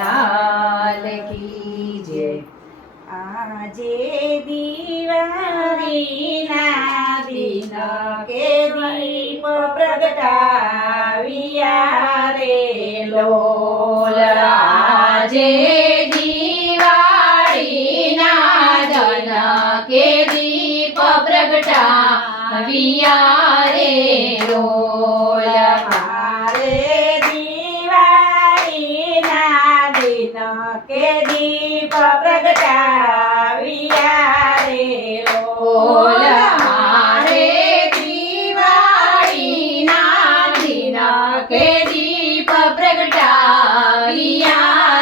કનૈયાલાલ કી જય. આજે દિવાળીના દિન કે દીપ પ્રગટાવ્યા રે લોલ. આજે દિવાળીના જન કે દીપ પ્રગટાવ્યા રે લોલ મારે દિવાળીના દિન કે દીપ પ્રગટાવ્યા રે ઓલ મારે દિવાળીના દિન કે દીપ પ્રગટાવ્યા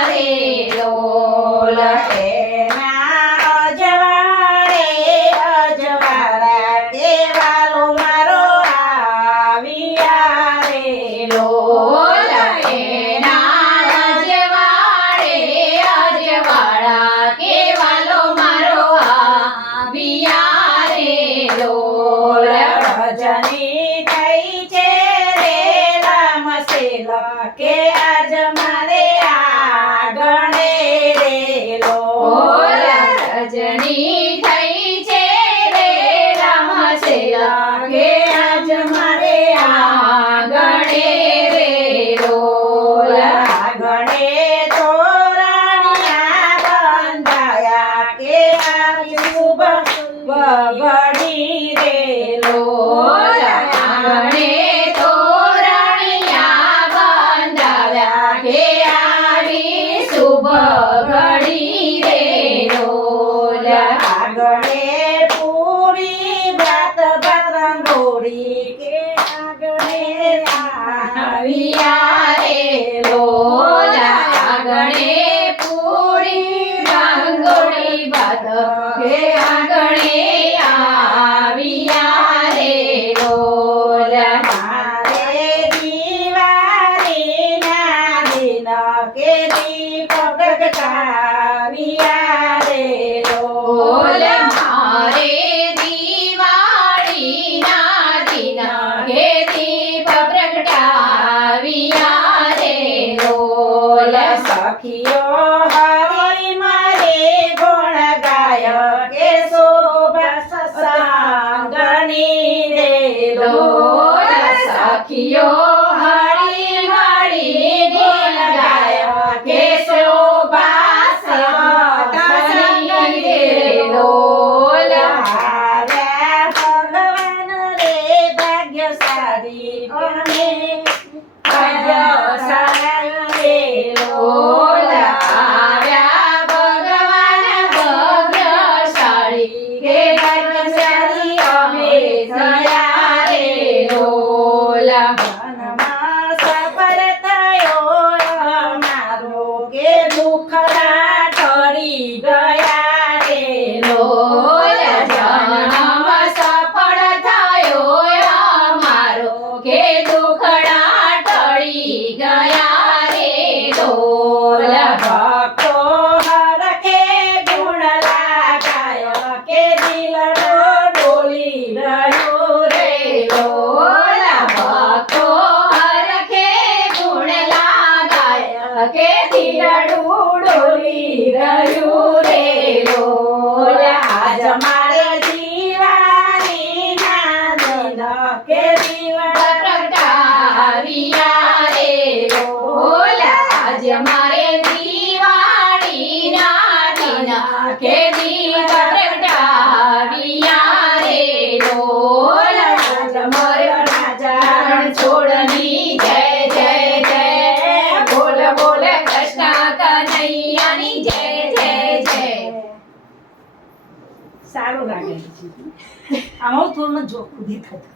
રે લોલ એના Yeah. આવ્યા રે લોલ આંગણે પૂરી રંગોળી કે આંગણે આવ્યા રે લોલ મારે દિવાળીના દિન કે દીપ પ્રગટાવ્યા રે લોલ મારે લોલ સખીઓ હરી મારે ગુણ ગાય કે શોભા સસાંગણી રે લોલ સખીઓ હળી મળી ગુણ ગાય કે શોભા અમે ભાગ્યશાળી રે લોલ લોલ આવ્યા ભગવાન ભાગ્યશાળી કે ભાગ્યશાળી અમે થયા રે લોલ મનમાં સફળ થયો અમારો કે દુઃખડા ટળી ગયા રે લોલ જન્મ સફળ થયો અમારો કે દુખડા ટળી ગયા રે લોલ ભક્તો હરખે ગુણ લાગાય કે દિલનો ડોલી રહ્યો રે લોલ ભક્તો હરખે ગુણ લાગાય કે દિલડું ડોલી રહ્યું રે લોલ આજ મારે જીવાની ના દિન કે દિલડા પ્રગટાવ્યા રે લોલ આજ મારે દિવાળી ના દિન કે દીપ પ્રગટાવ્યા રે લોલ છોડની જય જય જય. બોલ બોલ કૃષ્ણ કનૈયાની જય જય જય. સારું લાગે આમાં થોડું જોખું દેખાતું